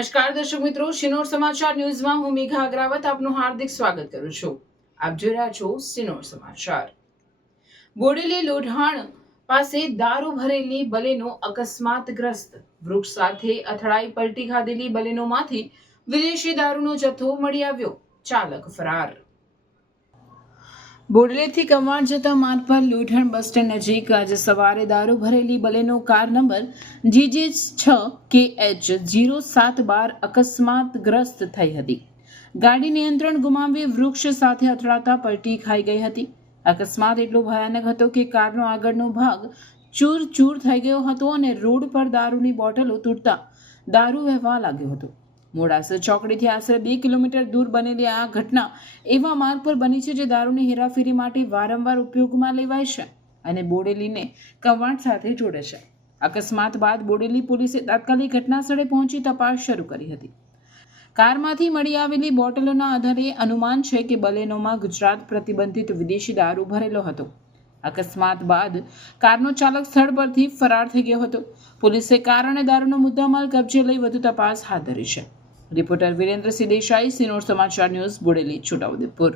નમસ્કાર દર્શક મિત્રો, સિનોર સમાચાર ન્યૂઝમાં હું મેઘા અગ્રાવત આપનું હાર્દિક સ્વાગત કરું છું. આપ જોઈ રહ્યા છો સિનોર સમાચાર. બોડેલી લોઢાણ પાસે દારૂ ભરેલી બલેનો અકસ્માતગ્રસ્ત. વૃક્ષ સાથે અથડાઈ પલટી ખાધેલી બલેનોમાંથી વિદેશી દારૂનો જથ્થો મળી આવ્યો. ચાલક ફરાર. બોડેલીથી કવાંટ જતા માર્ગ પર લોઢાણ બસ સ્ટેન્ડ નજીક આજે સવારે દારૂ ભરેલી બલેનો કાર નંબર GJ6KH0712 અકસ્માતગ્રસ્ત થઈ હતી. ગાડી નિયંત્રણ ગુમાવી વૃક્ષ સાથે અથડાતા પલટી ખાઈ ગઈ હતી. અકસ્માત એટલો ભયાનક હતો કે કારનો આગળનો ભાગ ચૂર થઈ ગયો હતો અને રોડ પર દારૂની બોટલો તૂટતા દારૂ વહેવા લાગ્યો હતો. મોડાસા ચોકડીથી આશરે 2 કિલોમીટર દૂર બનેલી આ ઘટના એવા માર્ગ પર બની છે જે દારૂની હેરાફેરી માટે વારંવાર ઉપયોગમાં લેવાય છે અને બોડેલીને કવાંટ સાથે જોડે છે. અકસ્માત બાદ બોડેલી પોલીસે તાત્કાલિક ઘટના સ્થળે પહોંચી તપાસ શરૂ કરી હતી. કારમાંથી મળી આવેલી બોટલોના આધારે અનુમાન છે કે બલેનોમાં ગુજરાત પ્રતિબંધિત વિદેશી દારૂ ભરેલો હતો. અકસ્માત બાદ કારનો ચાલક સ્થળ પરથી ફરાર થઈ ગયો હતો. પોલીસે કાર અને દારૂનો મુદ્દામાલ કબજે લઈ વધુ તપાસ હાથ ધરી છે. રિપોર્ટર વિરેન્દ્રસિંહ દેસાઈ, સિનોર સમાચાર ન્યૂઝ, બોડેલી, છોટાઉદેપુર.